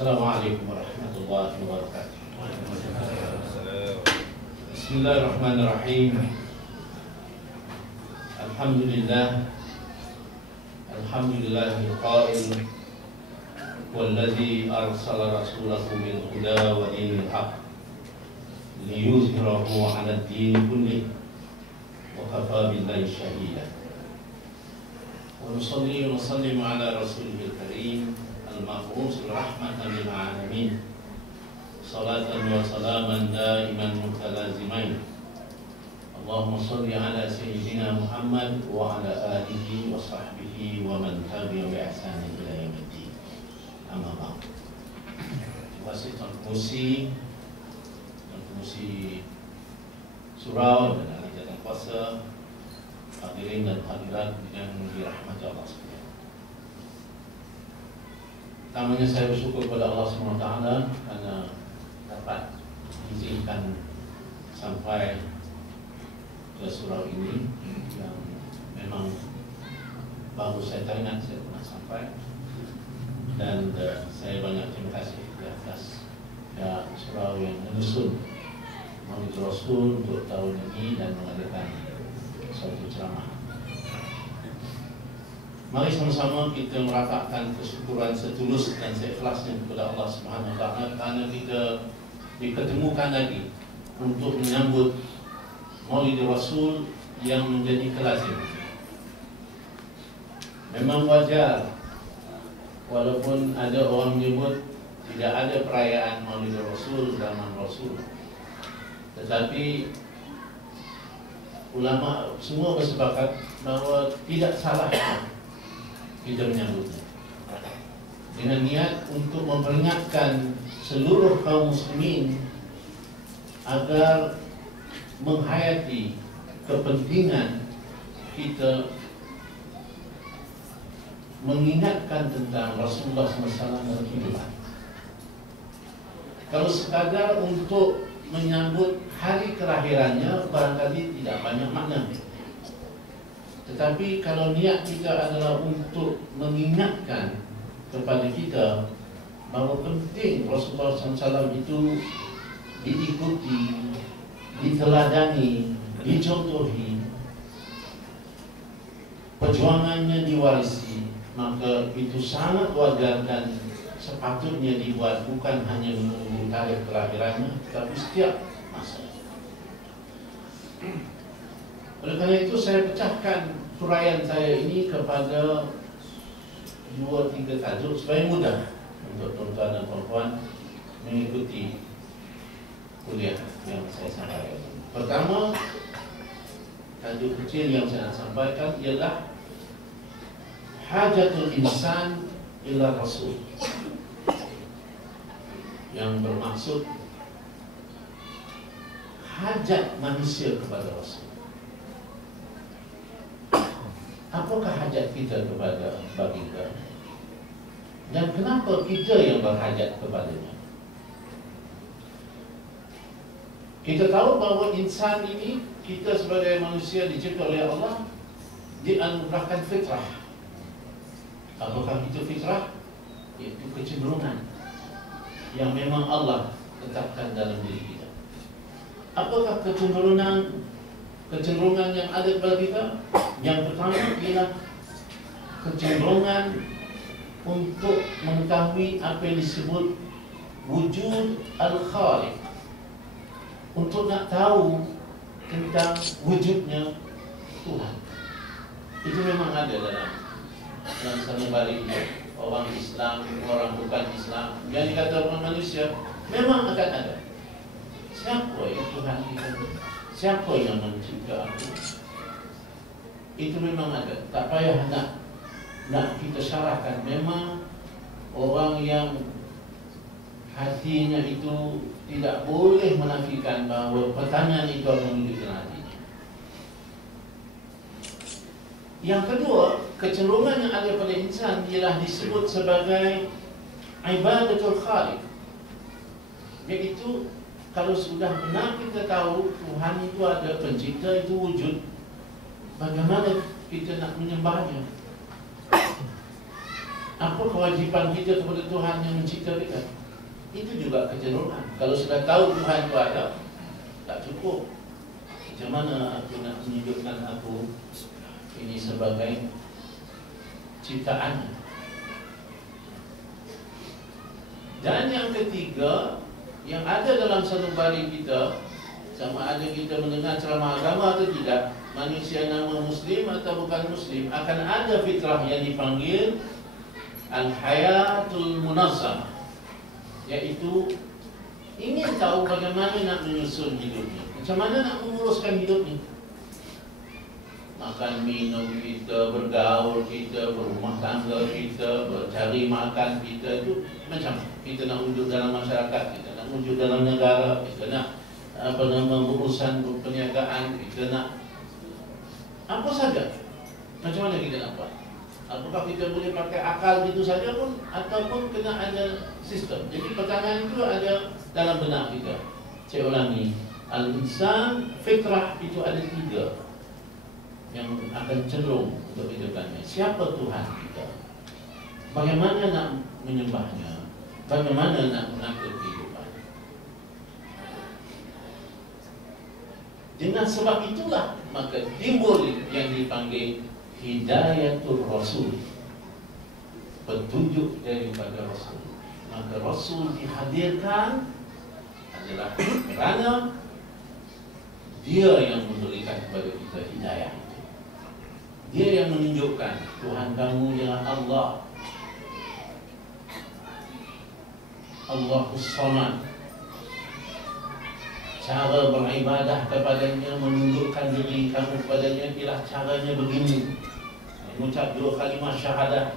Assalamualaikum warahmatullahi wabarakatuh. Bismillahirrahmanirrahim. Alhamdulillahil qail walladzi arsala rasulahu bil huda wa dinil haqq liyuzhirahu 'ala ad-din kullih wa kafa billahi shahida. Wa nusalli wa nusallimu ala rasulihil karim al-mab'us rahmatan lil alamin. Salatan wa salaman daiman mutalazimain. Allahumma salli ala sayyidina Muhammad wa ala alihi wa sahbihi wa man tabi'a bi ihsan ila yaumiddin. Amma ba'd. Terima kasih Tuan Pengurusi surau dan ahli jawatan kuasa, hadirin dan hadirat yang dirahmati Allah sekalian. Pertamanya saya bersyukur kepada Allah SWT karena dapat diizinkan sampai ke surau ini yang memang baru saya teringat saya pernah sampai, dan saya banyak terima kasih di atas surau yang menyusun Maulid Rasul untuk tahun ini dan mengadakan suatu ceramah. Mari sama-sama kita merapatkan kesyukuran setulus dan seikhlasnya kepada Allah Subhanahu Wa Taala kerana kita diketemukan lagi untuk menyambut Maulid Rasul yang menjadi kelazim. Memang wajar walaupun ada orang menyebut tidak ada perayaan Maulid Rasul zaman Rasul, tetapi ulama semua bersepakat bahawa tidak salah kita menyambutnya dengan niat untuk memperingatkan seluruh kaum muslimin agar menghayati kepentingan kita mengingatkan tentang Rasulullah SAW dalam kehidupan. Kalau sekadar untuk menyambut hari kelahirannya barangkali tidak banyak makna. Tetapi kalau niat kita adalah untuk mengingatkan kepada kita bahawa penting Rasulullah SAW itu diikuti, diteladani, dicontohi, perjuangannya diwarisi, maka itu sangat wajar dan sepatutnya dibuat bukan hanya menunggu tarikh kelahirannya, tetapi setiap masa. Oleh kerana itu saya pecahkan huraian saya ini kepada 2-3 tajuk supaya mudah untuk tuan-tuan dan puan-puan mengikuti kuliah yang saya sampaikan. Pertama, tajuk kecil yang saya nak sampaikan ialah Hajatul Insan ila Rasul, yang bermaksud hajat manusia kepada Rasul. Apakah hajat kita kepada baginda, dan kenapa kita yang berhajat kepadanya? Kita tahu bahawa insan ini, kita sebagai manusia dicipta oleh Allah, dianugerahkan fitrah. Apakah itu fitrah? Iaitu kecenderungan yang memang Allah tetapkan dalam diri kita. Apakah kecenderungan yang ada pada kita? Yang pertama ialah kecenderungan untuk mengetahui apa yang disebut wujud al-Khaliq, untuk nak tahu tentang wujudnya Tuhan. Itu memang ada dalam sanubari orang Islam, orang bukan Islam, yang dikatakan orang manusia, memang akan ada. Siapa yang Tuhan kita? Siapa yang mencipta aku? Itu memang ada. Tak payah nak kita syarahkan. Memang orang yang hatinya itu tidak boleh menafikan bahawa pertanyaan itu akan menunjukkan hatinya. Yang kedua, kecenderungan yang ada pada insan ialah disebut sebagai ibadatul khaliq, iaitu kalau sudah benar kita tahu Tuhan itu ada, pencipta itu wujud, bagaimana kita nak menyembahnya? Apa kewajipan kita kepada Tuhan yang mencipta kita? Itu juga kecenderungan. Kalau sudah tahu Tuhan itu ada, tak cukup. Macam mana aku nak menunjukkan aku ini sebagai ciptaan? Dan yang ketiga, yang ada dalam sanubari kita, sama ada kita mendengar ceramah agama atau tidak, manusia nama Muslim atau bukan Muslim, akan ada fitrah yang dipanggil Al-Hayatul Munazzamah, iaitu ingin tahu bagaimana nak menyusun hidupnya, macam mana nak menguruskan hidupnya. Makan minum kita, bergaul kita, berumah tangga kita, bercari makan kita, itu macam kita nak wujud dalam masyarakat, kita nak wujud dalam negara, kita nak urusan perniagaan, kita nak apa saja. Macam mana kita nak buat? Apakah kita boleh pakai akal gitu saja pun, ataupun kena ada sistem? Jadi pertanyaan itu ada dalam benak kita. Saya ulangi, al-insan fitrah itu ada 3 yang akan cenderung untuk kita tanya. Siapa Tuhan kita? Bagaimana nak menyembahnya? Bagaimana nak mengatur kehidupan? Dengan sebab itulah maka timbul yang dipanggil Hidayatul Rasul, petunjuk daripada Rasul. Maka Rasul dihadirkan adalah kerana dia yang memberikan kepada kita hidayah. Dia yang menunjukkan Tuhan kamu ialah Allah, Allahus Samad. Cara beribadah kepadanya, menundukkan diri kamu kepadanya ialah caranya begini: mengucap 2 kalimah syahadah,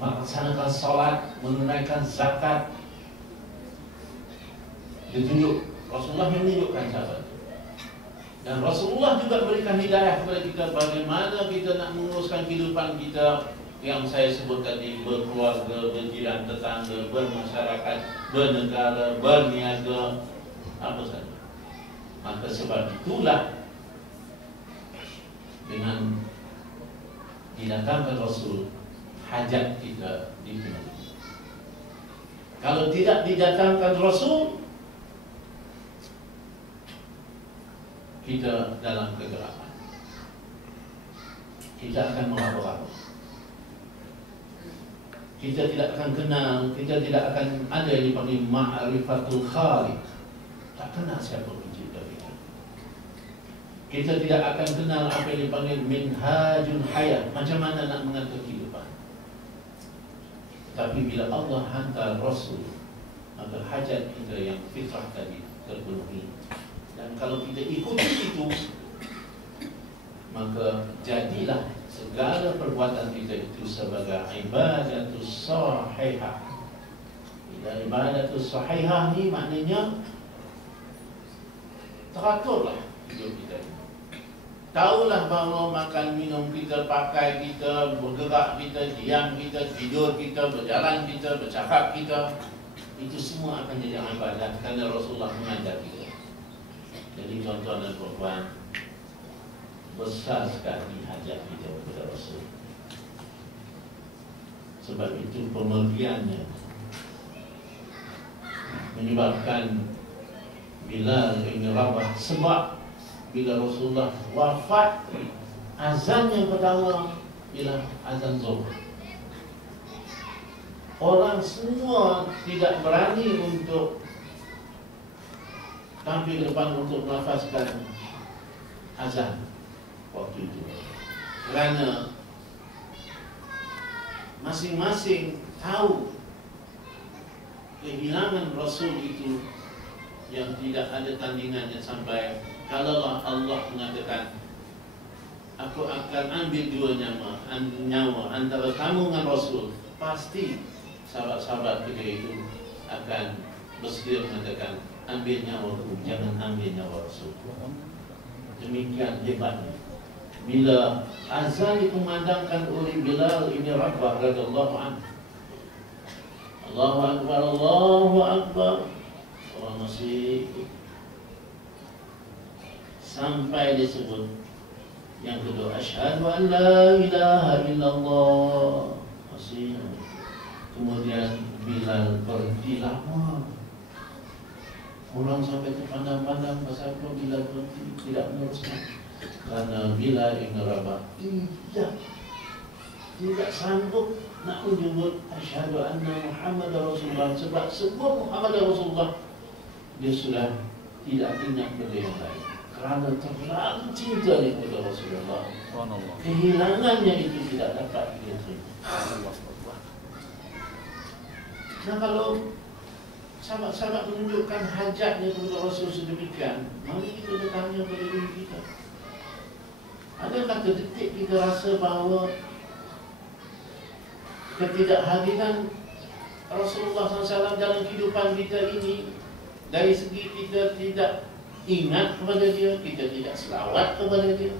melaksanakan salat, menunaikan zakat. Ditunjuk Rasulullah yang menunjukkan cara. Dan Rasulullah juga berikan hidayah kepada kita bagaimana kita nak menguruskan kehidupan kita yang saya sebut tadi, berkeluarga, berjiran tetangga, bermasyarakat, bernegara, berniaga, apa saja. Maka sebab itulah dengan didatangkan Rasul, hajat kita dipenuhi. Kalau tidak didatangkan Rasul, kita dalam kegelapan. Kita akan meraba-raba. Kita tidak akan kenal, kita tidak akan ada yang dipanggil ma'rifatul khaliq. Tak kenal siapa pencipta kita. Kita tidak akan kenal apa yang dipanggil minhajul hayat, macam mana nak mengatur kehidupan. Tapi bila Allah hantar Rasul, maka hajat kita yang fitrah tadi terpenuhi. Dan kalau kita ikuti itu, maka jadilah segala perbuatan kita itu sebagai ibadatus sahihah. Dan ibadatus sahihah ni maknanya teraturlah hidup kita. Tahulah bahawa makan minum kita, pakai kita, bergerak kita, diam kita, tidur kita, berjalan kita, bercakap kita, itu semua akan jadi ibadat kerana Rasulullah mengajar kita. Jadi tuan-tuan dan puan-puan, besar sekali hajat kita kepada Rasul. Sebab itu pemergiannya menyebabkan Bilal bin Rabah. Sebab bila Rasulullah wafat, azan yang pertama ialah azan Zuhur. Orang semua tidak berani untuk tampil depan untuk melafazkan azan waktu itu, kerana masing-masing tahu kehilangan Rasul itu yang tidak ada tandingannya. Sampai kalau Allah mengatakan, aku akan ambil 2 nyawa antara kamu dengan Rasul, pasti sahabat-sahabat kita itu akan bersedia mengatakan, ambil nyawaku, jangan ambil nyawa Rasul. Demikian hebatnya. Bila azan dikumandangkan oleh Bilal bin Rabah radhiyallahu anhu, Allahu Akbar, Allahu Akbar, orang masih sampai disebut yang kedua, asyhadu an la ilaha illallah Masih. Kemudian Bilal berhenti lama. Orang sampai terpandang-pandang pasal apa Bilal berhenti tidak meneruskan. Karena Bilal Ibn Rabah tidak sanggup nak menyebut asyhadu anna Muhammad Rasulullah. Sebab sebut Muhammad Rasulullah, dia sudah tidak ingat benda yang lain. Kerana terlalu cinta kepada Rasulullah, kehilangannya itu tidak dapat dia terima. Nah, kalau sahabat-sahabat menunjukkan hajatnya kepada Rasul sedemikian, mari kita bertanya pada diri kita, adakah sedetik kita rasa bahawa ketidakhadiran Rasulullah SAW dalam kehidupan kita ini, dari segi kita tidak ingat kepada dia, kita tidak selawat kepada dia,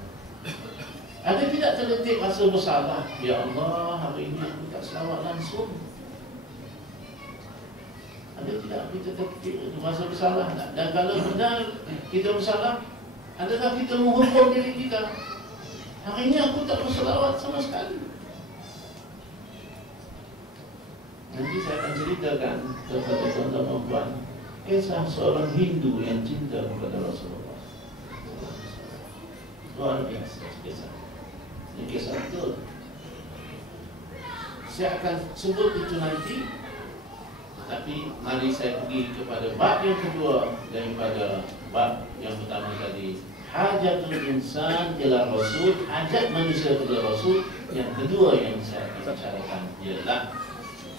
ada tidak terdetik rasa bersalah? Ya Allah, hari ini aku tak selawat langsung. Ada tidak kita terdetik rasa bersalah? Dan kalau benar kita bersalah, adakah kita menghukum diri kita? Hari ini aku tak berselawat sama sekali. Nanti saya akan ceritakan kepada tuan-tuan dan puan kisah seorang Hindu yang cinta kepada Rasulullah. Luar biasa kisah. Ini kisah betul. Saya akan sebut itu nanti. Tapi mari saya pergi kepada bab yang kedua daripada bab yang pertama tadi. Hajatul insan ila Rasul, hajat manusia kepada Rasul. Yang kedua yang saya akan bicarakan ialah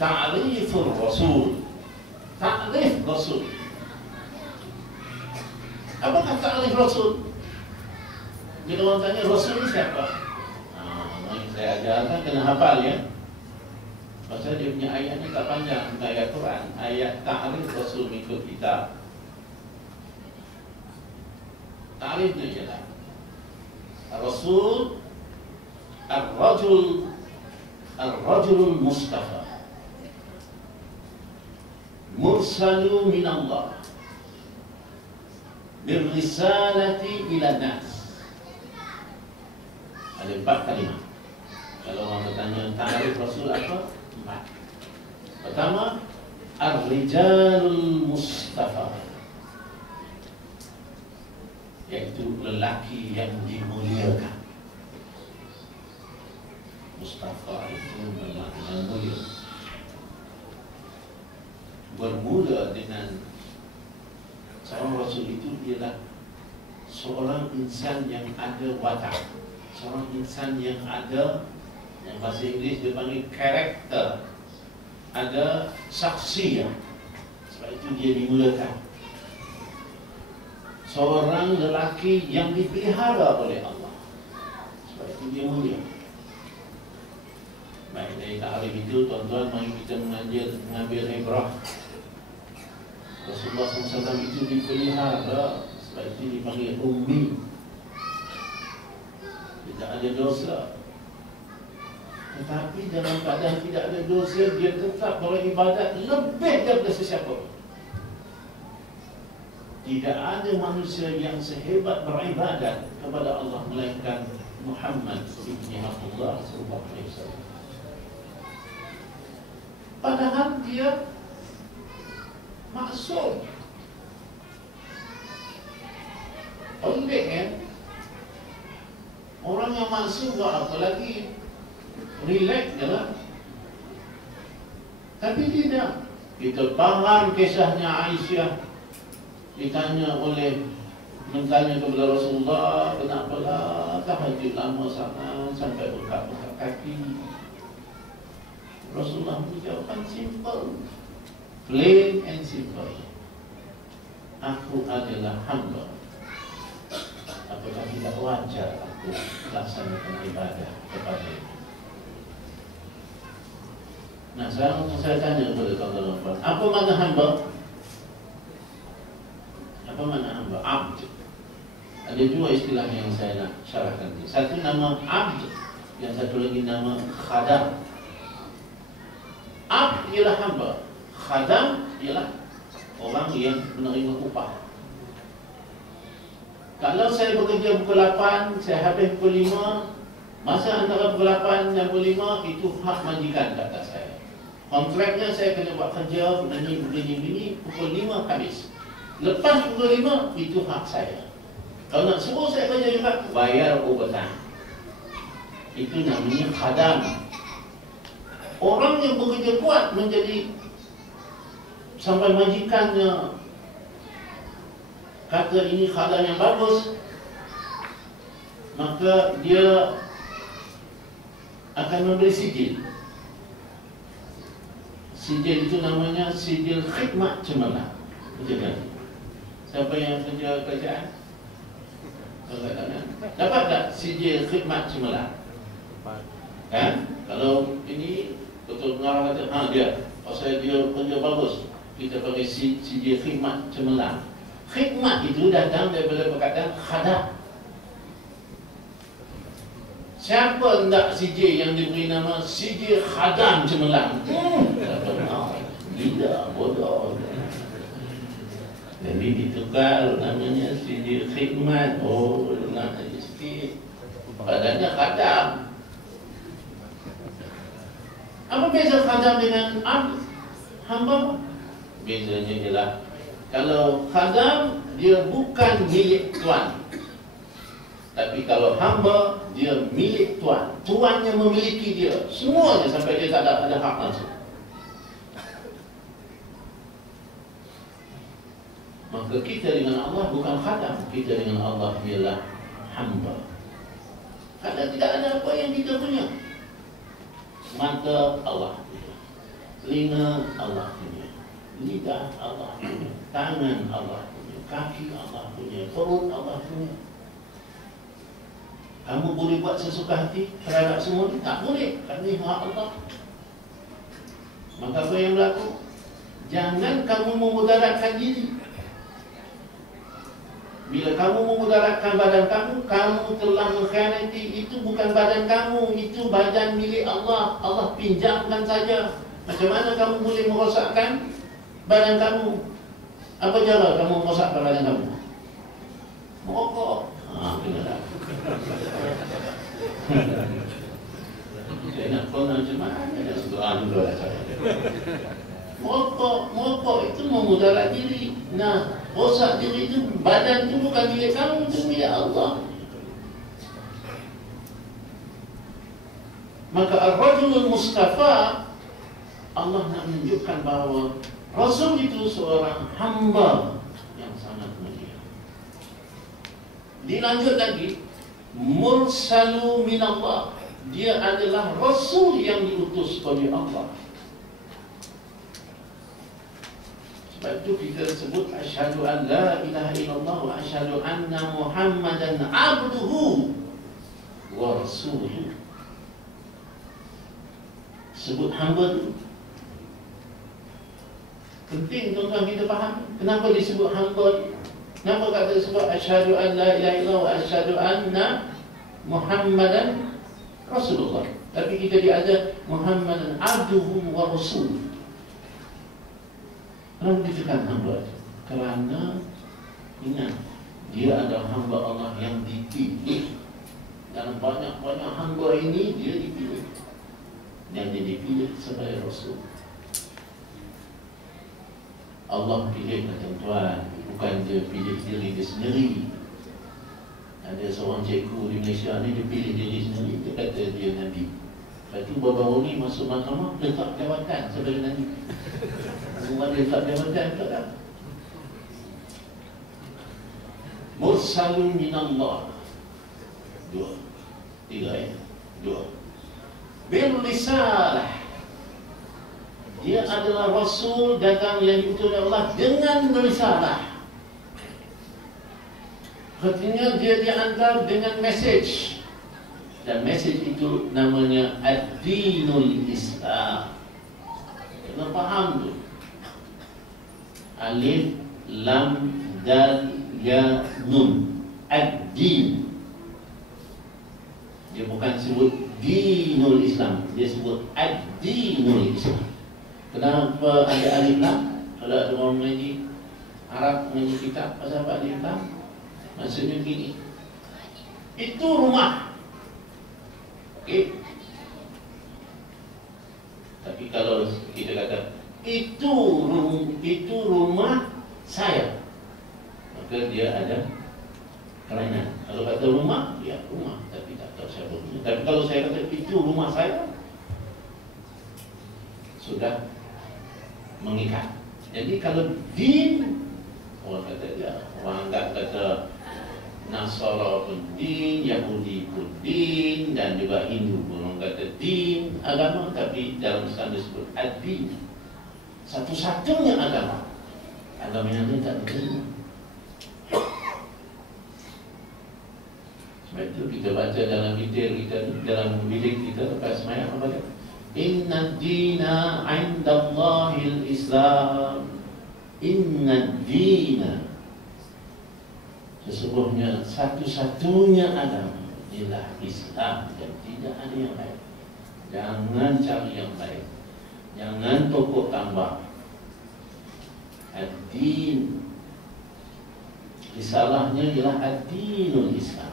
ta'rifur Rasul. Ta'rif Rasul. Apakah ta'rif Rasul? Bila orang tanya Rasul ni siapa? Mari saya ajarkan, kena hafal ya. Pasal dia punya ayat ni tak panjang, bukan ayat Quran. Ayat ta'rif Rasul mengikut kitab. Ta'rifnya ialah Rasul Ar-Rajulul Mustafa, mursalu minallah, birrisalati ila nas. Ada 4 kalimat. Kalau orang bertanya ta'rif Rasul apa? 4. Pertama, Ar-Rijalul Mustafa, yaitu lelaki yang dimuliakan. Mustafa itu bermakna mulia. Bermula dengan seorang Rasul itu ialah seorang insan yang ada watak, seorang insan yang ada, yang bahasa Inggeris dia panggil karakter, ada saksiyah. Sebab itu dia dimulakan. Seorang lelaki yang dipelihara oleh Allah, sebab itu dia mulia. Baik, dari ta'rif itu tuan-tuan, mari kita mengambil ibrah. Rasulullah SAW itu dipelihara, sebab itu dipanggil ummi. Tidak ada dosa. Tetapi dalam keadaan tidak ada dosa, dia tetap beribadat lebih daripada sesiapa. Tidak ada manusia yang sehebat beribadat kepada Allah melainkan Muhammad ibn Abdullah sallallahu alaihi wasallam. Padahal dia maksum. Pelik kan? Orang yang maksum buat apa lagi? Relax je lah. Tapi tidak. Kita faham kisahnya Aisyah. Ditanya oleh mentanya kepada Rasulullah, kenapalah tahajud lama sangat sampai bengkak-bengkak kaki. Rasulullah menjawabkan simple, plain and simple. Aku adalah hamba. Apakah tidak wajar aku laksanakan ibadah kepada-Mu? Nah, sekarang saya tanya kepada tuan-tuan, apa makna hamba? Apa makna hamba? Abd. Ada 2 istilah yang saya nak syarahkan. Satu nama abd, yang satu lagi nama khadam. Abd ialah hamba, khadam ialah orang yang menerima upah. Kalau saya bekerja pukul 8, saya habis pukul 5, Masa antara pukul 8 dan pukul 5 itu hak majikan kat atas saya. Kontraknya saya kena buat kerja begini, pukul 5 habis. Lepas pukul 5 itu hak saya. Kalau nak suruh saya kerja juga, bayar overtime. Itu namanya khadam. Orang yang bekerja kuat menjadi sampai majikannya kata ini khadam yang bagus, maka dia akan memberi sijil. Sijil itu namanya sijil khidmat cemerlang. Betul kan? Siapa yang kerja kerjaan? Dapat tak sijil khidmat cemerlang? Kan? Kalau ini betul pengarah kata, dia, pasal dia kerja bagus, kita pakai sijil khidmat cemerlang. Khidmat itu datang daripada perkataan khadam. Siapa hendak sijil yang diberi nama sijil khadam cemerlang? Tak pernah. Tidak, bodoh. Jadi ditukar namanya sijil khidmat. Oh, nak sikit. Padahal khadam. Apa beza khadam dengan hamba? Bezanya ialah kalau khadam dia bukan milik tuan. Tapi kalau hamba, dia milik tuan. Tuannya memiliki dia semuanya sampai dia tak ada hak langsung. Maka kita dengan Allah bukan khadam. Kita dengan Allah ialah hamba. Karena tidak ada apa yang kita punya. Mata Allah punya, telinga Allah punya, lidah Allah punya, tangan Allah punya, kaki Allah punya, perut Allah punya. Kamu boleh buat sesuka hati terhadap semua ini? Tak boleh, kerana ini hak Allah. Maka apa yang berlaku? Jangan kamu memudaratkan diri. Bila kamu memudaratkan badan kamu, kamu telah mengkhianati. Itu bukan badan kamu, itu badan milik Allah. Allah pinjamkan saja. Macam mana kamu boleh merosakkan badan kamu? Apa cara kamu merosakkan badan kamu? Merokok. Benar. Saya nak kena macam mana? Ada seorang juga lah saya. Merokok itu memudarat diri. Nah, rosak diri itu, badan itu bukan milik kamu, itu milik Allah. Maka Ar-Rajulul Mustafa, Allah nak menunjukkan bahawa Rasul itu seorang hamba yang sangat mulia. Dilanjut lagi, Mursalu minallah, dia adalah Rasul yang diutus oleh Allah. Sebab itu kita sebut asyhadu an la ilaha illallah wa asyhadu anna Muhammadan abduhu wa rasuluh. Sebut hamba itu penting tuan-tuan kita faham. Kenapa disebut hamba? Kenapa kata disebut asyhadu an la ilaha illallah wa asyhadu anna Muhammadan Rasulullah? Tapi kita diajar Muhammadan abduhu wa rasuluh. Kenapa ditekan hamba? Kerana ingat, dia adalah hamba Allah yang dipilih. Dalam banyak-banyak hamba ini, dia dipilih. Dan dia dipilih sebagai Rasul. Allah pilih tuan-tuan, bukan dia pilih diri dia sendiri. Ada seorang cikgu di Malaysia ni, dia pilih diri sendiri. Dia kata dia Nabi. Lepas tu baru-baru ni masuk mahkamah, letak jawatan sebagai Nabi. Semua dia letak jawatan tak tak. Mursalun minallah. 2, 3 2. Bil risalah. Dia adalah Rasul datang yang diutus oleh Allah dengan risalah. Artinya dia diantar dengan message. Dan message itu namanya Ad-Dinul Islam. Kena faham tu. Alif, Lam, Dal, Ya, Nun. Ad-Din. Dia bukan sebut Dinul Islam, dia sebut Ad-Dinul Islam. Kenapa ada alif lam? Kalau ada orang mengaji Arab, mengaji kitab, pasal apa alif lam? Maksudnya begini, itu rumah. Okey. Tapi kalau kita kata itu rumah saya, maka dia ada kelainan. Kalau kata rumah, ya rumah, tapi tak tahu siapa punya. Tapi kalau saya kata itu rumah saya, sudah mengikat. Jadi kalau din, orang kata dia, orang kata Nasara pun din, Yahudi pun din, dan juga Hindu pun orang kata din, agama. Tapi dalam Islam disebut ad-din, satu-satunya agama. Agama yang lain tak terima. Sebab itu kita baca dalam bilik kita lepas semayang apa dia? Inna dina indallahil Islam. Inna dina, sesungguhnya satu-satunya agama ialah Islam dan tidak ada yang lain. Jangan cari yang lain, jangan pokok tambah. Ad-din, risalahnya ialah ad-dinul Islam.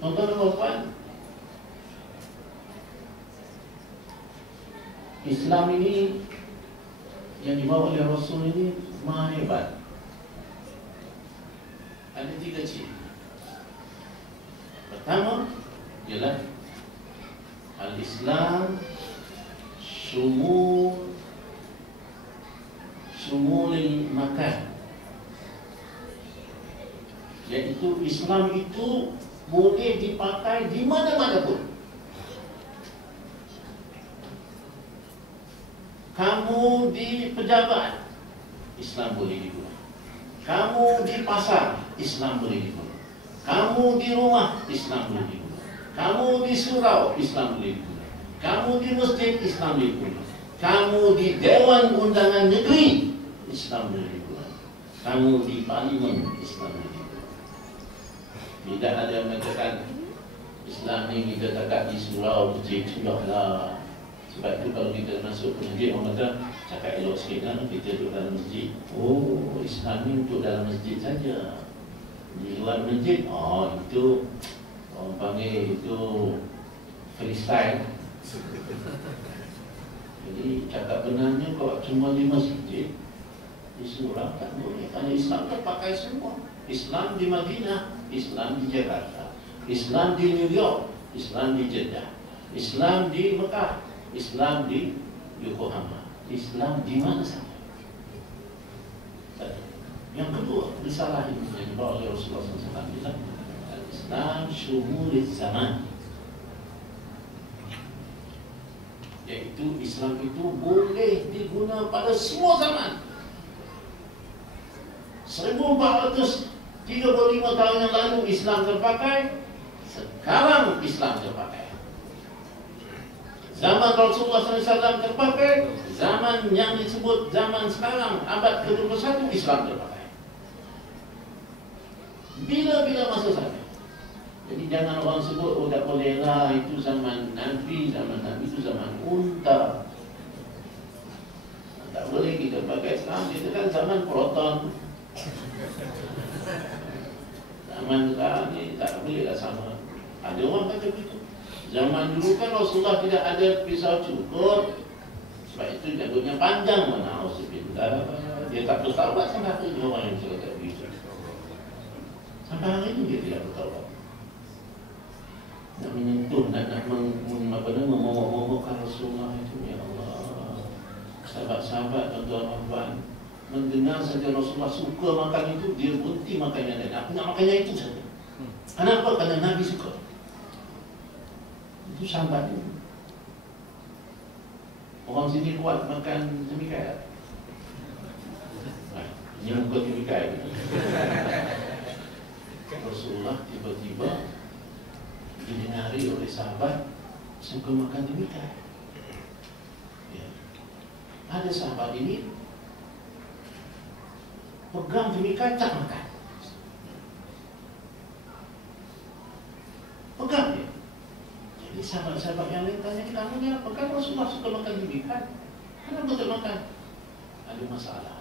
Tuan-tuan dan puan, Islam ini yang dibawa oleh Rasul ini maha hebat. Ada 3 ciri. Pertama ialah Al-Islam Sumulil makan, iaitu Islam itu boleh dipakai di mana-mana pun. Kamu di pejabat, Islam boleh digunakan. Kamu di pasar, Islam boleh digunakan. Kamu di rumah, Islam boleh digunakan. Kamu di surau, Islam boleh digunakan. Kamu di masjid, Islam boleh digunakan. Kamu di Dewan Undangan Negeri, Islam boleh digunakan. Kamu di parlimen, Islam boleh digunakan. Tidak ada yang mengatakan Islam ni kita takat di surau, masjid, sudahlah. Sebab itu kalau kita masuk ke masjid, orang kata cakap elok sikit kan, kita duduk dalam masjid. Oh, Islam ni untuk dalam masjid saja. Di luar masjid, itu orang panggil itu freestyle. Jadi cakap benarnya kalau cuma di masjid, di surau tak boleh. Kerana Islam tak pakai semua. Islam di Madinah, Islam di Jakarta, Islam di New York, Islam di Jeddah, Islam di Mekah, Islam di Yokohama, Islam di mana saja. Yang kedua, risalah ini yang dibawa oleh Rasulullah SAW adalah Islam syumulil zaman, iaitu Islam itu boleh digunakan pada semua zaman. 1435 tahun yang lalu Islam terpakai, sekarang Islam terpakai. Zaman Rasulullah SAW terpakai, zaman yang disebut zaman sekarang, abad ke-21, Islam terpakai. Bila-bila masa saja. Jadi jangan orang sebut, oh tak boleh lah, itu zaman Nabi itu zaman unta. Tak boleh kita pakai sekarang, kita kan zaman proton. Zaman sekarang ni tak boleh lah sama. Ada orang kata begitu. Zaman dulu kan Rasulullah tidak ada pisau cukur, sebab itu janggut panjang mana Auzubillah. Dia tak bertaubat sampai hari ini orang yang cakap begitu. Sampai hari ini dia tidak bertaubat. Nak menyentuh, nak memomok-momokkan Rasulullah itu, ya Allah. Sahabat-sahabat, tuan-tuan, mendengar saja Rasulullah suka makan itu, dia berhenti makan yang lain. Aku nak makan yang itu saja. Kenapa? Kerana Nabi suka. Itu sahabat ini. Orang sini kuat makan cemikai. Ini muka cemikai. Rasulullah tiba-tiba didengari oleh sahabat suka makan cemikai. Ya. Ada sahabat ini pegang cemikai tak makan. Pegang dia. Jadi sahabat-sahabat yang lain tanya, kamu ni apa? Kan Rasulullah suka makan cemikai, kenapa tak makan? Ada masalah.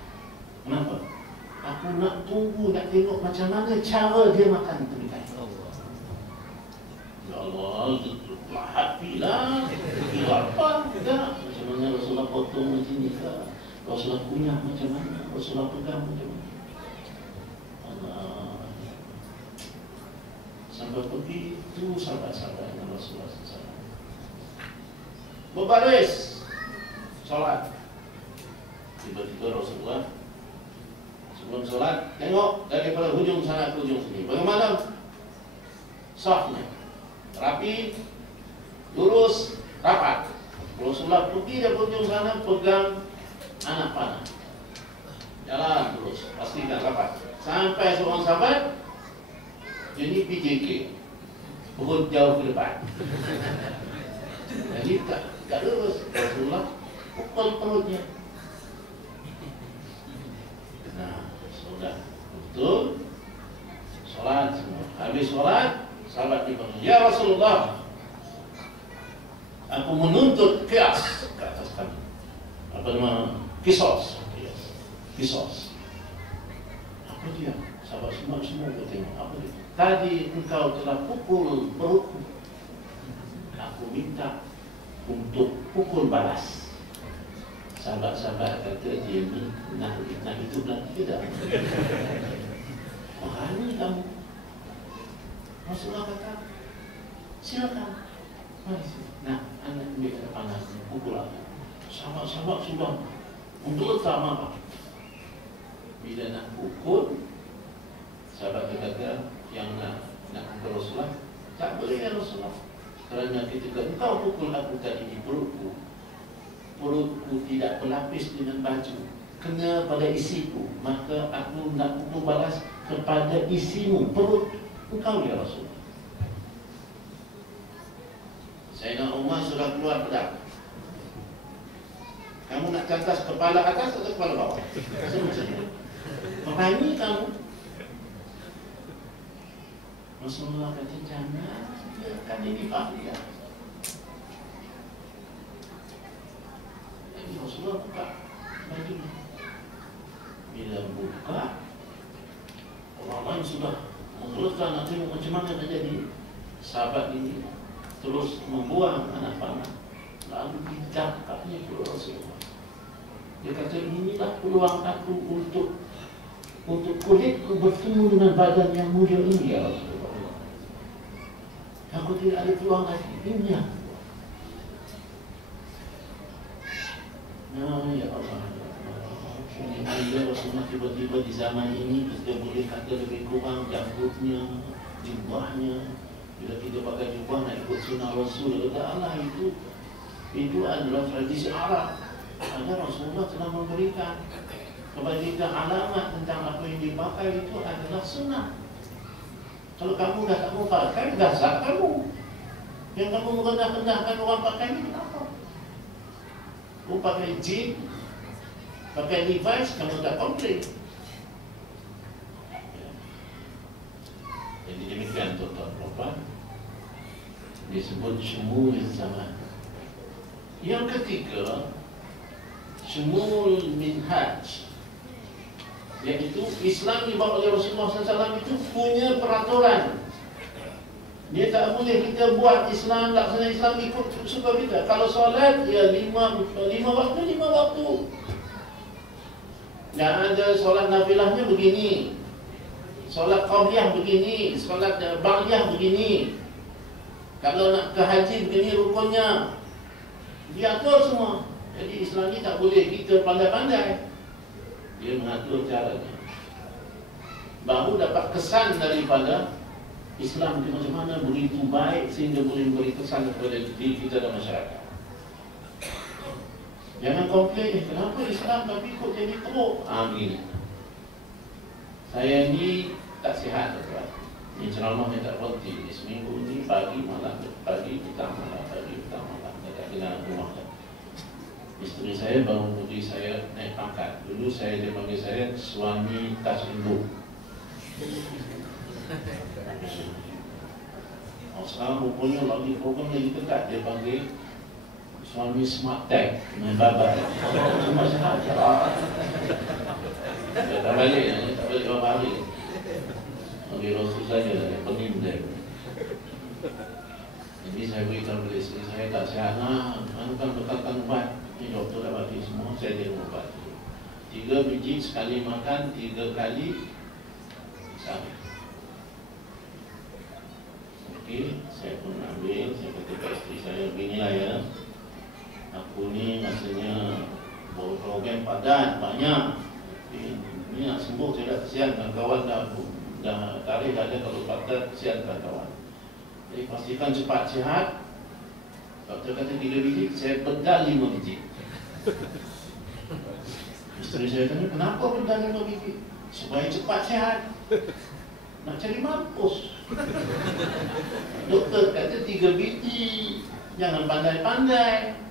Kenapa? Aku nak tunggu, nak tengok macam mana cara dia makan cemikai. Allah, lahat bilang, apa? Enggak. Macam mana Rasulullah potong macam ni ke? Rasulullah punya macam mana? Rasulullah pegang macam mana? Allah. Sampai begitu sahabat-sahabat yang Rasulullah SAW. Berbaris solat. Tiba-tiba Rasulullah sebelum solat tengok daripada hujung sana ke hujung sini. Bagaimana safnya? Rapi, lurus, rapat. Rasulullah pergi dari hujung sana pegang anak panah. Jalan terus, pastikan rapat. Sampai seorang sahabat jadi PJK, perut jauh ke depan. Jadi tak lurus. Rasulullah pukul perutnya. Nah, sudah betul. Solat semua. Habis solat, sahabat dipanggil, ya Rasulullah, aku menuntut qiyas ke atas kami. Apa nama? Kisos. Kisos. Apa dia? Sahabat semua bertengok. Apa dia? Tadi engkau telah pukul perutku. Aku minta untuk pukul balas. Sahabat-sahabat kata dia ni nak hidup lagi ke tak? Berani kamu. Rasulullah kata, silakan. Nah, anak ambil kata panas, pukul aku. Sahabat-sahabat sudah untuk letak marah. Bila nak pukul, sahabat kata yang nak pukul Rasulullah, tak boleh ya Rasulullah. Kerana ketika engkau pukul aku tadi di perutku tidak berlapis dengan baju, kena pada isiku, maka aku nak pukul balas kepada isimu, perut engkau ya Rasulullah. Sayyidina Umar sudah keluar pedang. Kamu nak cantas kepala atas atau kepala bawah? Semua. Berani kamu. Rasulullah kata jangan, biarkan ini bahaya. Jadi Rasulullah buka baju. Bila buka, orang lain sudah mengeluhkan nak tengok macam mana terjadi. Sahabat ini terus membuang anak panah, lalu didapatnya ke Rasulullah. Dia kata inilah peluang aku untuk kulitku bertemu dengan badan yang mulia ini ya Rasulullah. Aku tidak ada peluang lagi. Ini ya. Nah, ya Allah. Ini ada Rasulullah tiba-tiba di zaman ini kita boleh kata lebih kurang janggutnya, jubahnya. Bila kita pakai jubah nak ikut sunnah Rasul, kata Allah itu adalah tradisi Arab. Ada Rasulullah telah memberikan kepada kita alamat tentang apa yang dipakai itu adalah sunnah. Kalau kamu dah tak mau pakai, dasar kamu. Yang kamu merendah-rendahkan orang pakai ini kenapa? Kamu pakai jeans, pakai Levi's, kamu tak komplain. Jadi demikian tuan-tuan puan, disebut syumul zaman. Yang ketiga, syumul minhaj, iaitu Islam dibawa oleh Rasulullah SAW itu punya peraturan. Dia tak boleh kita buat Islam, laksana Islam ikut suka kita. Kalau solat, ya lima waktu. Dan ada solat nafilahnya begini, solat qabliyah begini, solat ba'diyah begini. Kalau nak ke haji begini rukunnya, diatur semua. Jadi Islam ni tak boleh kita pandai-pandai. Dia mengatur caranya. Baru dapat kesan daripada Islam itu macam mana begitu baik sehingga boleh memberi kesan kepada diri kita dan masyarakat. Jangan komplain, kenapa Islam tapi kok jadi teruk? Amin. Saya ni tak sihat tuan. Ini ceramahnya tak berhenti. Seminggu ni pagi malam, pagi petang malam, pagi petang malam. Dekat dengan rumah. Isteri saya baru beri saya naik pangkat. Dulu dia panggil saya suami tas induk. Sekarang rupanya lagi program lagi dekat. Dia panggil suami smart tech dengan babat. Cuma sahaja. Dia tak balik, tak balik balik. Bagi Rasul saja, pening dia. Jadi saya beritahu kepada isteri saya, tak sihat lah, kan bekalkan ubat. Ini doktor dah bagi semua, saya dia ubat. 3 biji sekali makan, 3 kali sehari. Okey, saya pun ambil, saya kata kepada isteri saya, beginilah ya, aku ni rasanya baru program padat, banyak. Ini nak sembuh, saya dah kesian kawan-kawan dah tarikh dah ada, kalau patah kesian kawan-kawan. Jadi pastikan cepat sihat. Doktor kata 3 biji, saya pedal 5 biji. Isteri saya tanya, kenapa pedal 5 biji? Supaya cepat sihat. Nak cari mampus. Doktor kata 3 biji, jangan pandai-pandai.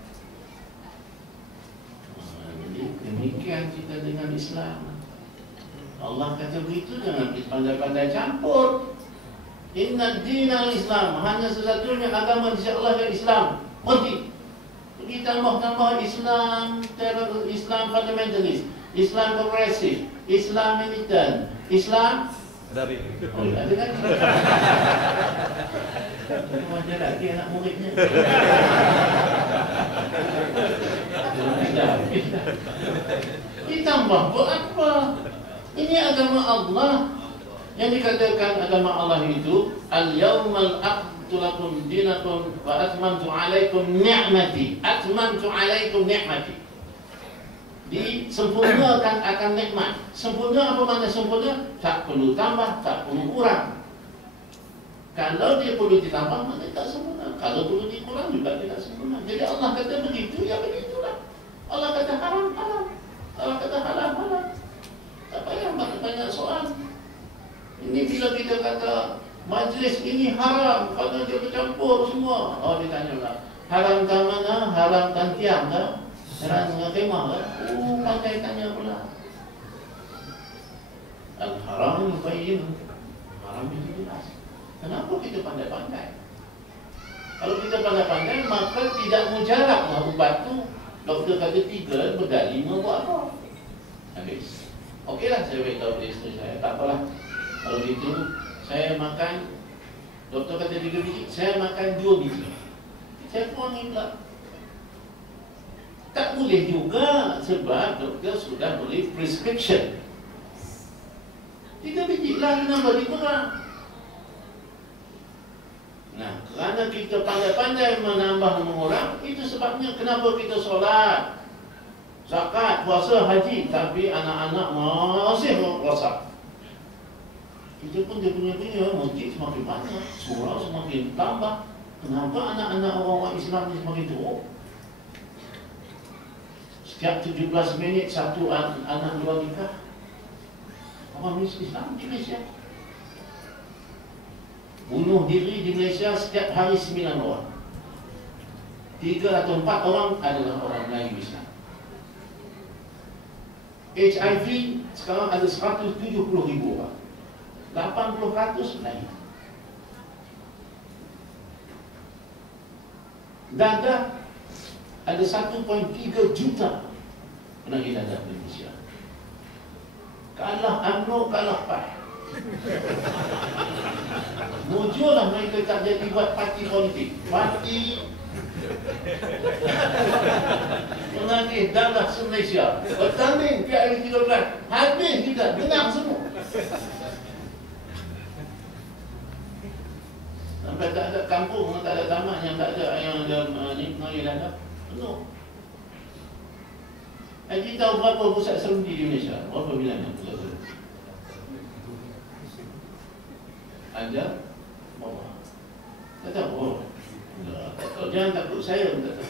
Jadi demikian kita dengan Islam. Allah kata begitu, jangan pandai-pandai campur. Inna dinal Islam, hanya sesatunya agama di sisi Allah adalah Islam. Berhenti. Pergi tambah-tambah Islam teror, Islam fundamentalist, Islam progresif, Islam militant, Islam dari. Oh, ada kan? Macam lagi anak muridnya. Ditambah buat apa? Ini agama Allah. Yang dikatakan agama Allah itu al-yawmal akmaltu lakum dinakum wa atmamtu alaikum ni'mati. Atmamtu alaikum ni'mati. Disempurnakan akan nikmat. Sempurna apa makna sempurna? Tak perlu tambah, tak perlu kurang. Kalau dia perlu ditambah, maknanya tak sempurna. Kalau perlu dikurang juga tidak sempurna. Jadi Allah kata begitu, ya begitulah. Allah kata haram, haram. Allah kata halal, halal. Tak payah banyak soal. Ini bila kita kata majlis ini haram, kerana dia bercampur semua. Oh, ditanyalah, haramkan mana? Haramkan tiang ke? Haramkan khemah ke? Oh, pandai tanya pula. Al-haram bayyin. Haram itu jelas. Kenapa kita pandai-pandai? Kalau kita pandai-pandai, maka tidak mujarablah ubat tu. Doktor kata 3, bedal 5 buat apa? Habis. Okeylah, saya beritahu pada isteri saya, tak apalah. Kalau gitu, saya makan, doktor kata 3 biji, saya makan 2 biji. Saya kurangi pula. Tak boleh juga, sebab doktor sudah beri prescription. 3 biji lah, kenapa dikurang? Nah, kerana kita pandai-pandai menambah mengurang, itu sebabnya kenapa kita solat, zakat, puasa, haji, tapi anak-anak masih rosak. Itu pun dia punya masjid semakin banyak, surau semakin tambah. Kenapa anak-anak orang-orang Islam ni semakin teruk? Setiap 17 minit satu anak luar nikah. Orang Islam di Malaysia. Bunuh diri di Malaysia setiap hari 9 orang. 3 atau 4 orang adalah orang Melayu Islam. HIV sekarang ada 170,000 orang. 80% Melayu. Dadah ada 1.3 juta penagih dadah di Malaysia. Kalah UMNO, kalah PAS. Mujurlah mereka tak jadi buat parti politik. Parti penagih dadah se-Malaysia bertanding PRU 13. Habis kita menang semua. Sampai tak ada kampung, tak ada taman yang tak ada yang ada ni penagih dadah. Penuh. Haji tahu berapa pusat serundi di Malaysia? Berapa bilangnya pusat serundi? Ada bawah. Tak tahu. Oh. Jangan takut saya pun tak tahu.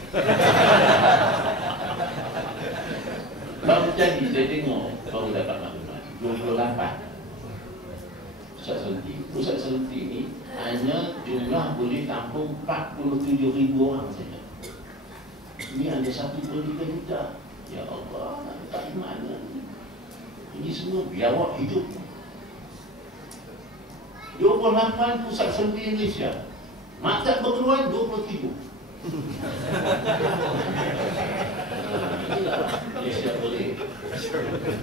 Baru jadi saya tengok, baru dapat maklumat 28 pusat serundi. Pusat serundi ini hanya jumlah boleh tampung 47,000 orang saja. Ini ada 1.3 juta. Ya Allah, tak mana. Ini semua biawak hidup. 28 pusat serundi Malaysia. Maktab berkeluar 23. Inilah Malaysia boleh.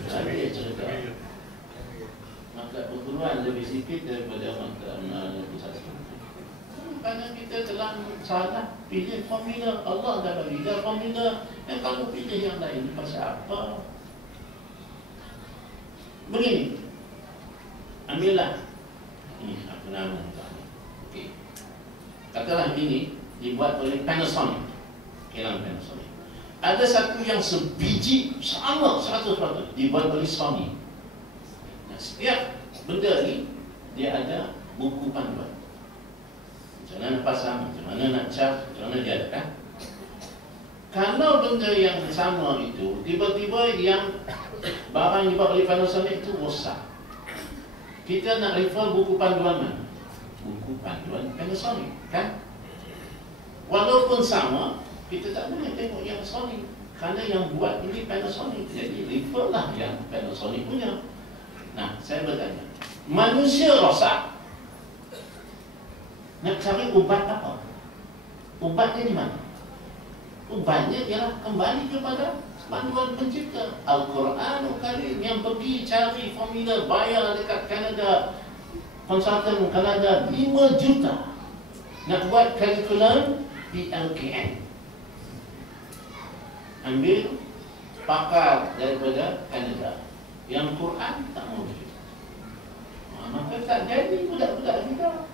Saya cerita. Maktab berkeluar lebih sikit daripada maktab pusat serundi. kerana kita telah salah pilih formula. Allah dah bagi dah formula, yang kamu pilih yang lain pasal apa? Begini, ambillah ini apa nama? Okey, katalah ini dibuat oleh Panasonic, kilang Panasonic. Ada satu yang sebiji sama 100% dibuat oleh Sony. Nah, setiap benda ni dia ada buku panduan. Macam mana nak pasang, macam mana nak cas, macam mana dia ada kan? Kalau benda yang sama itu, tiba-tiba yang barang yang dibuat oleh Panasonic itu rosak, kita nak refer buku panduan mana? Buku panduan Panasonic, kan? Walaupun sama, kita tak boleh tengok yang Sony, kerana yang buat ini Panasonic. Jadi referlah yang Panasonic punya. Nah, saya bertanya, manusia rosak, nak cari ubat apa? Ubatnya di mana? Ubatnya ialah kembali kepada panduan pencipta, Al-Quranul Karim, yang pergi cari formula, bayar dekat Kanada, konsultan Kanada 5 juta nak buat kurikulum PLKN. Ambil pakar daripada Kanada, yang Quran tak mau. Maka tak jadi budak-budak kita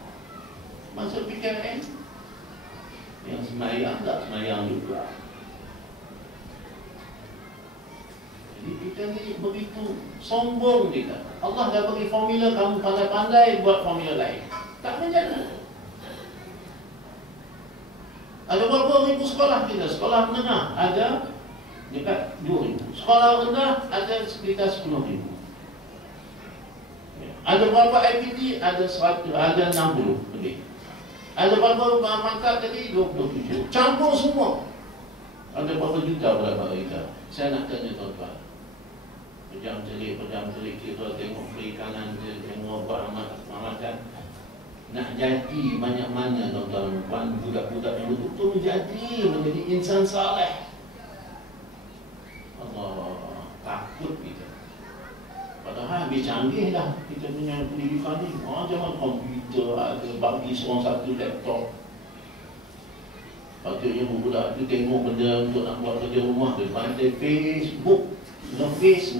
masuk PKN. Yang semayang tak semayang juga. Jadi kita ni begitu sombong kita. Allah dah bagi formula, kamu pandai-pandai buat formula lain. Tak menjadi. Ada berapa ribu sekolah kita? Sekolah menengah ada dekat 2,000. Sekolah rendah ada sekitar 10,000. Ada berapa IPT? Ada 100, ada 60 lebih. Ada berapa mangkap tadi? 27. Campur semua. Ada berapa juta berapa kita? Saya nak tanya tuan-tuan. Pejam-celik kita tengok perikanan, tengok peramatan. Nak jadi banyak mana tuan-tuan? Budak-budak yang betul-betul menjadi insan saleh. Allah, takut kita. Padahal lebih canggih dah kita punya pendidikan ni. Jangan komputer ada, bagi seorang satu laptop. Patutnya budak tu tengok benda untuk nak buat kerja rumah, dia pandai Facebook, nge-face.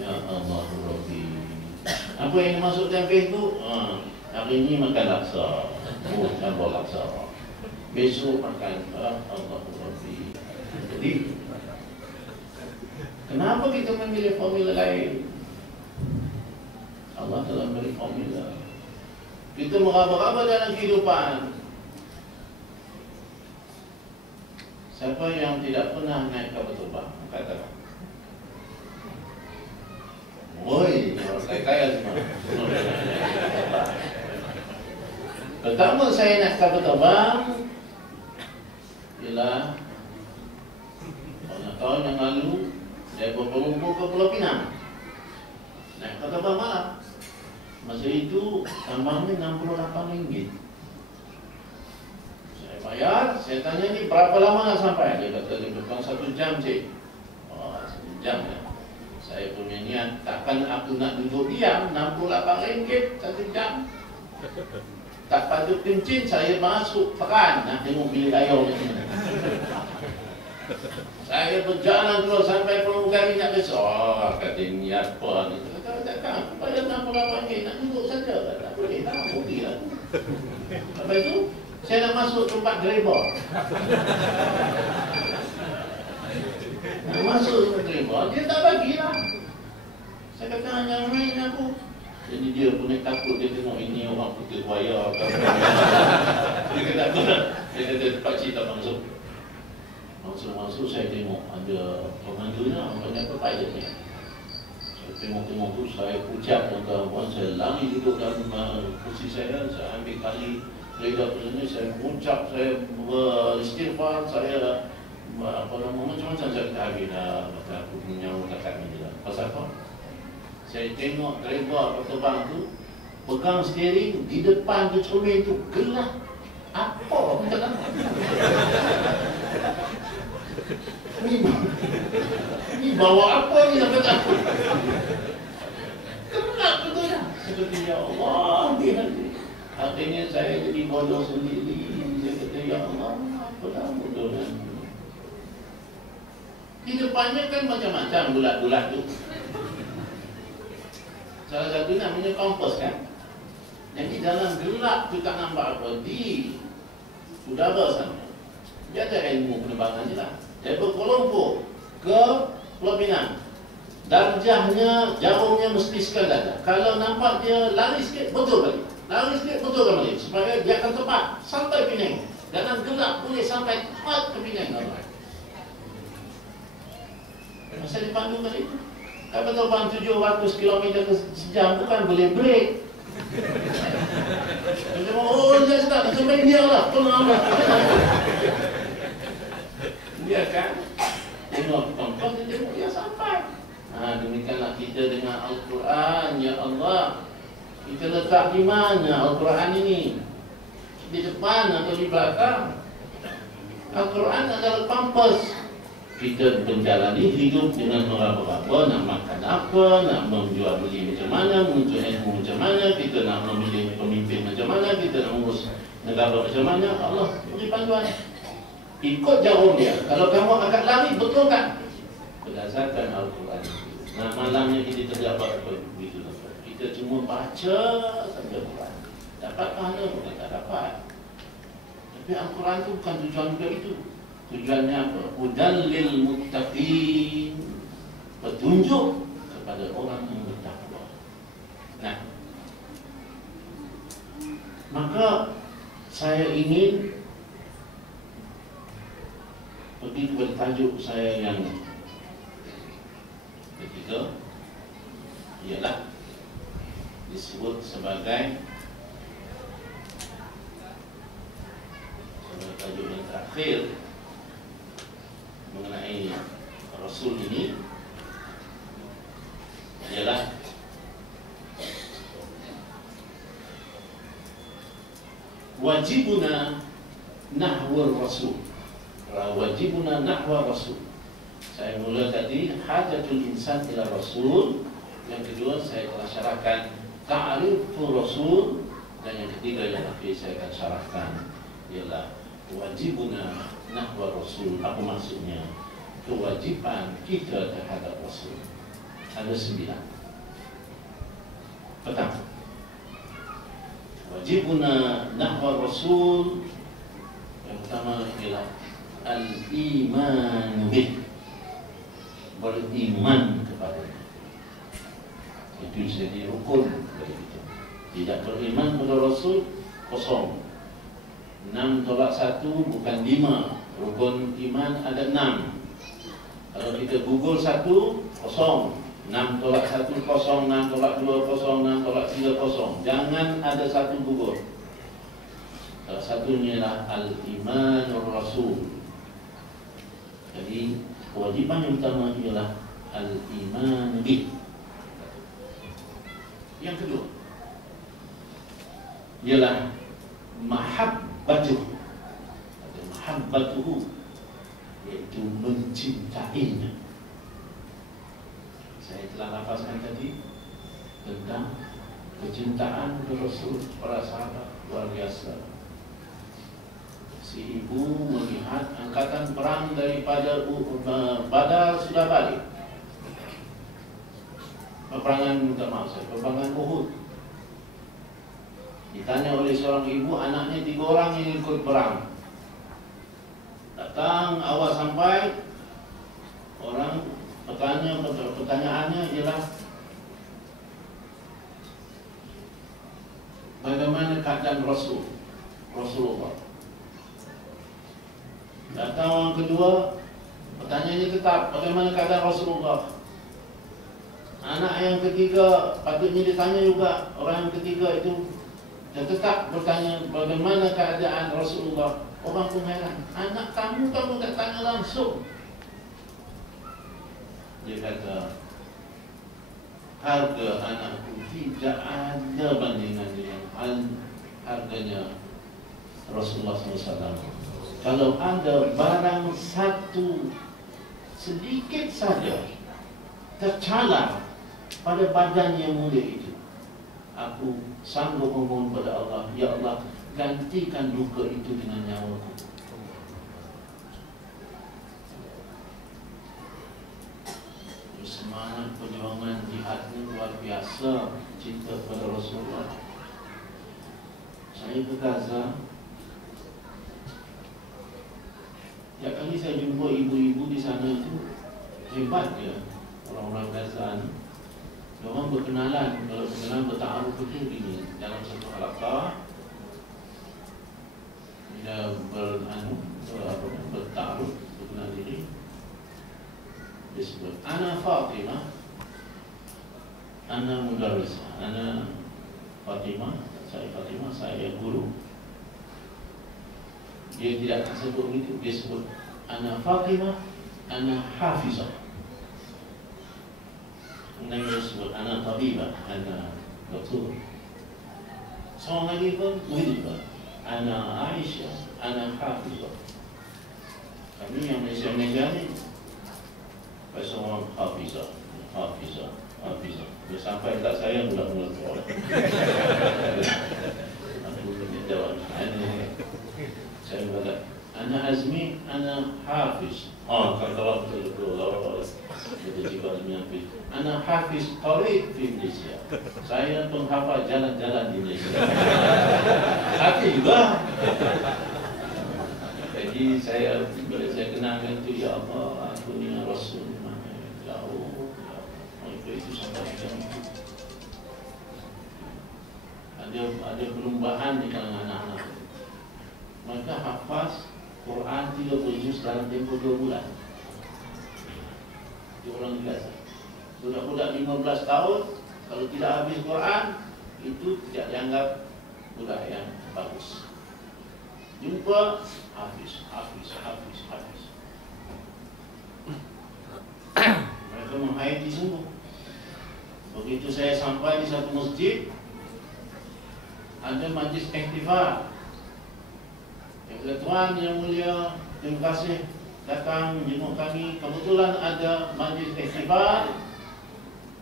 Ya Allah Rabbi, apa yang masuk dalam Facebook? Hari ni makan laksa, campur laksa. Besok makan Allah Rabbi. Jadi kenapa kita memilih formula lain? Allah telah beri formula. Kita meraba-raba dalam kehidupan. Siapa yang tidak pernah naik kapal terbang? Katakan. Oi, orang kaya semua. Pertama saya naik kapal terbang ialah tahun yang lalu. Saya berpelumpur ke Pulau Pinang. Naik kapal terbang malam. Masa itu tambangnya RM68. Saya bayar, saya tanya ni berapa lama nak sampai? Dia kata dia bukan 1 jam cik. 1 jam ya. Saya punya niat, takkan aku nak duduk diam. RM68 1 jam. Tak patut kencing, saya masuk peran nak tengok bilik air macam mana. Saya berjalan keluar sampai Pramugari nak besar. Kata ni apa ni? Kata aku bayar RM68 nak duduk saja. Tak boleh lah, mudi lah. Lepas itu saya nak masuk tempat driver. Nak masuk tempat driver, dia tak bagilah. Saya kata jangan main aku. Jadi dia pun takut, dia tengok ini orang putih buaya. Dia kata apa? Dia kata pakcik tak masuk. Masuk saya tengok ada pemandunya, banyak pilotnya. Saya tengok tu, saya ucap tuan-tuan, saya lari duduk dalam kursi saya ambil kali kereta ni, saya ucap, saya beristighfar, saya macam-macam saya kata habislah, kata aku punya kakak ni lah. Pasal apa? Saya tengok driver terbang tu pegang steering, di depan tu cermin tu gelap. Apa? Ni bawa apa ni nak kata aku? Kenapa betul dah? Seperti ya Allah, dia nanti. saya jadi bodoh sendiri. Dia kata, ya Allah, apa dah bodoh kan? Di depannya kan macam-macam bulat-bulat tu. Salah satu namanya kompos kan. Jadi dalam gelap tu tak nampak apa. Di udara sana. Dia ada ilmu penerbangan je lah. Dia Kuala Lumpur ke Pulau Pinang. Darjahnya, jarumnya mesti sekali ada. Kalau nampak dia lari sikit, betul balik. Lari sikit, betul balik. Supaya dia akan tepat sampai Penang. Dalam gelap boleh sampai tepat ke Penang. Masa dipandu tadi, kapal terbang 700 km ke sejam bukan boleh break. Macam oh dia sedap, sampai India lah, tolong amat. Dia kan tengok kompos, dia tengok dia sampai. Demikianlah kita dengan Al-Quran. Ya Allah, kita letak di mana Al-Quran ini? Di depan atau di belakang? Al-Quran adalah kompas. Kita menjalani hidup dengan meraba-raba, nak makan apa, nak menjual beli macam mana, menuntut ilmu macam mana, kita nak memilih pemimpin macam mana, kita nak mengurus negara macam mana. Allah beri panduan. Ikut jarum dia. Kalau kamu akan lari, betul kan? Berdasarkan Al-Quran. Nah, malamnya kita terdapat begitu. Kita cuma baca saja Quran. Dapat pahala bukan tak dapat. Tapi Al-Quran itu bukan tujuan juga itu. Tujuannya apa? Hudal lil muttaqin, petunjuk kepada orang yang bertakwa. Nah, maka saya ingin pergi kepada tajuk saya yang ketiga, ialah disebut sebagai tajuk yang terakhir mengenai Rasul ini, ialah wajibuna nahwa Rasul. Wajibuna nahwa Rasul. Saya mula tadi hajatul insan ila Rasul. Yang kedua saya telah syarahkan ta'riful Rasul. Dan yang ketiga yang akhir saya akan syarahkan ialah wajibuna nahwa Rasul. Apa maksudnya? Kewajiban kita terhadap Rasul. Ada 9. Pertama, wajibuna nahwa Rasul. Yang pertama ialah al-iman bih, beriman kepadanya. Itu jadi rukun bagi kita. Tidak beriman kepada Rasul, kosong. 6 tolak 1 bukan 5. Rukun iman ada 6. Kalau kita gugur 1, kosong. 6 tolak 1 kosong, 6 tolak 2 kosong, 6 tolak 3 kosong. Jangan ada 1 gugur. Salah satunya adalah al-iman Rasul. Jadi kewajiban yang utama ialah al-iman bih. Yang kedua ialah mahabbatuh, atau mahabbatuhu, iaitu mencintainya. Saya telah lafazkan tadi tentang kecintaan Rasul, para sahabat luar biasa. Si ibu melihat angkatan perang daripada Badar sudah balik. Peperangan Uhud. Ditanya oleh seorang ibu, anaknya 3 orang yang ikut perang. Datang awal sampai, orang pertanyaannya ialah bagaimana keadaan Rasulullah. Datang orang kedua, pertanyaannya tetap bagaimana keadaan Rasulullah. Anak yang ketiga patutnya ditanya juga, orang yang ketiga itu dan tetap bertanya bagaimana keadaan Rasulullah. Orang pun heran, anak kamu tak tanya langsung. Dia kata, harga anakku tidak ada bandingan dengan harganya Rasulullah SAW. Kalau ada barang satu sedikit saja tercalar pada badan yang mulia itu, aku sanggup memohon kepada Allah, ya Allah, gantikan duka itu dengan nyawaku. Semangat perjuangan jihadnya luar biasa, cinta pada Rasulullah. Saya ke Gaza, tiap kali saya jumpa ibu-ibu di sana itu hebat dia, orang-orang Gaza ni. Diorang berkenalan, kalau berkenalan bertaaruf itu ini dalam satu halaqah. Dia bertaaruf, berkenal diri. Disebut Ana Fatimah, Ana Mudarrisah, Ana Fatimah, saya guru. Dia tidak akan sebut begitu, dia sebut Ana Fatimah, Ana Hafizah. Kemudian dia sebut Ana Tabibah, Ana Doktor. Seorang lagi pun begitu juga, Ana Aisyah, Ana Hafizah. Kami yang Malaysia ni seorang Hafizah. Dia sampai tak saya mula-mula keluar. Aku jawab, saya berkata, Ana Azmi, Ana Hafiz. Kalau betul-betul kita cakap Azmi Hafiz. Ana Hafiz Tariq di Malaysia. Saya penghafal jalan-jalan di Malaysia. Hati juga. Jadi bila saya kenalkan itu, ya Allah, aku ni Rasul. Itu sampai macam itu. Ada perubahan di kalangan anak-anak. Mereka hafaz Quran 30 juz dalam tempoh 2 bulan. Itu orang biasa. Budak-budak 15 tahun, kalau tidak habis Quran, itu tidak dianggap budak yang bagus. Jumpa habis. Mereka menghayati sungguh. Begitu saya sampai di satu masjid, ada majlis ihtifal. Yang Tuan yang mulia, terima kasih datang menjemput kami. Kebetulan ada majlis ihtifal.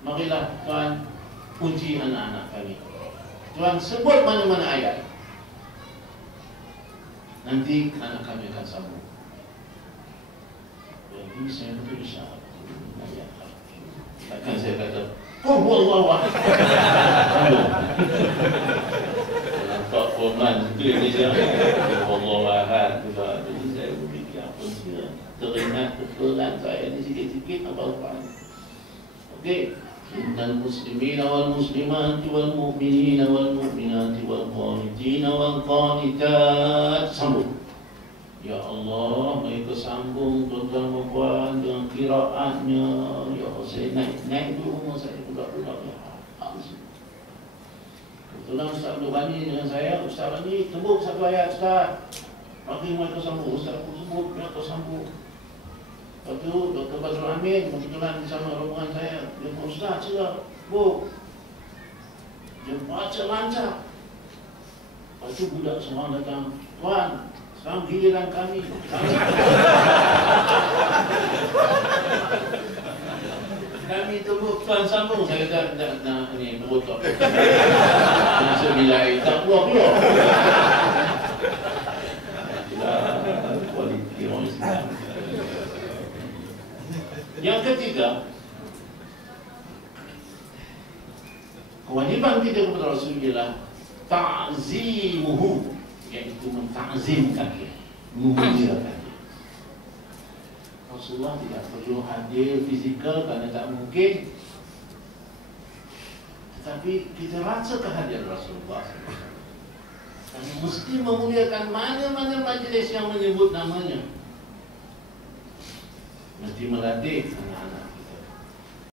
Marilah Tuan uji anak-anak kami. Tuan sebut mana-mana ayat. Nanti anak kami akan sambung. Jadi saya betul insya-Allah. Takkan saya kata, Allahu Akbar. Nampak forman itu yang dia Allahu Ahad juga. Jadi saya berfikir apa dia teringat kekurangan saya ni sikit-sikit apa-apa. Okey. Innal muslimina wal muslimat wal mu'minina wal mu'minat wal qanitina wal qanitat. Sambung. Ya Allah, mereka sambung tuan-tuan dan puan dengan qiraatnya. Ya Allah, saya naik dulu rumah saya budak-budak. Kebetulan Ustaz Abdul Ghani dengan saya, Ustaz Ghani tembuk satu ayat Ustaz. Maka mereka sambung, Ustaz aku sebut, mereka sambung. Lepas tu Dr. Badrul Amin kebetulan bersama rombongan saya. Dia pun Ustaz sila, Bu. Dia baca lancar. Lepas tu budak semua datang, Tuan, sekarang giliran kami. Kami tunggu Tuan sambung. Saya kata nak ni berotak. Masa bila tak keluar. Itulah kualiti orang Islam. Yang ketiga, kewajiban kita kepada Rasul ialah ta'zimuhu, iaitu menta'zimkan dia, memuliakan dia. Rasulullah tidak perlu hadir fizikal kerana tak mungkin, tetapi kita rasa kehadiran Rasulullah. Kami mesti memuliakan mana-mana majlis yang menyebut namanya. Mesti melatih anak-anak